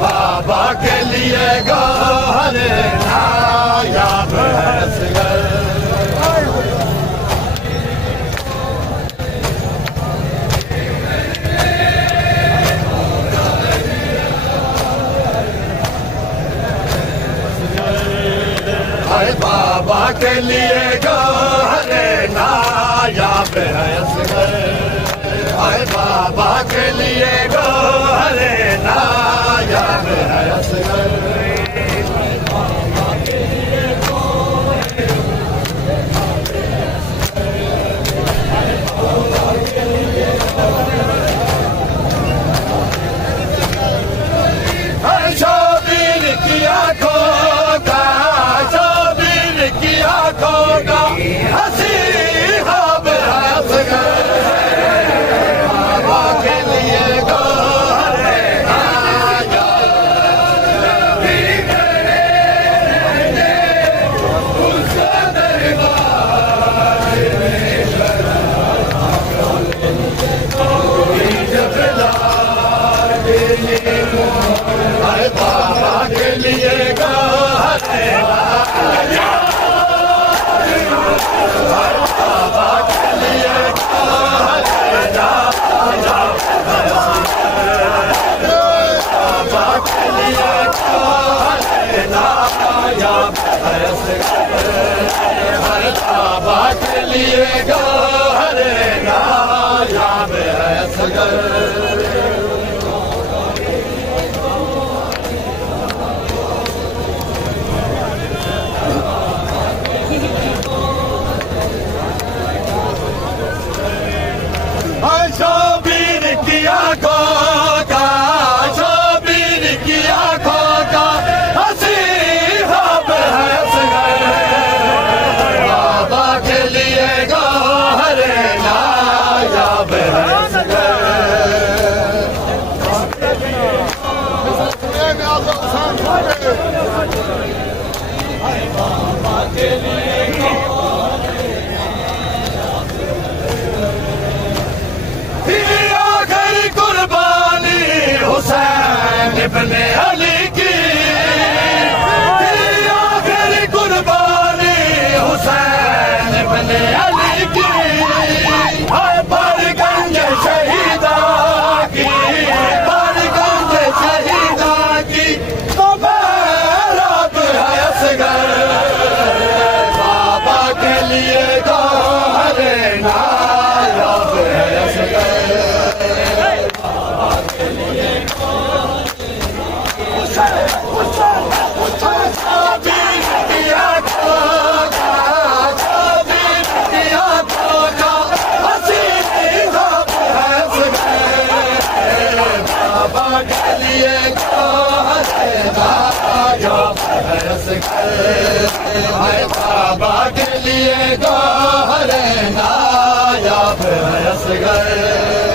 बाबा के लिए गौहर नायाब है असगर। बाबा के लिए गौहर नायाब है असगर। बाबा के लिए गौहर नायाब है असगर। शोबीर की आंखों का, शोबीर की आंखों का हंसी ख्वाब है असगर। बाबा के लिए गौहर बाबा के लिए गौहर बाबा के लिए गौहर बाबा के लिए गौहर नायाब है असगर। बाबा के लिए गौहर नायाब है असगर। शोबीर की आंखों का, शोबीर की आंखों का हंसी ख्वाब है असगर। बाबा के लिए गौहर नायाब है असगर। बाबा के लिए कुर्बानी हुसैन इब्ने अली की, आखिरी कुर्बानी हुसैन इब्ने अली की। बरगंज शहीदा की, बरगंज शहीदा की तो बैराग है असगर। बाबा के लिए गौहर नायाब है असगर। बाबा के लिए गौहर नायाब है असगर। बाबा के लिए गौहर नायाब है असगर।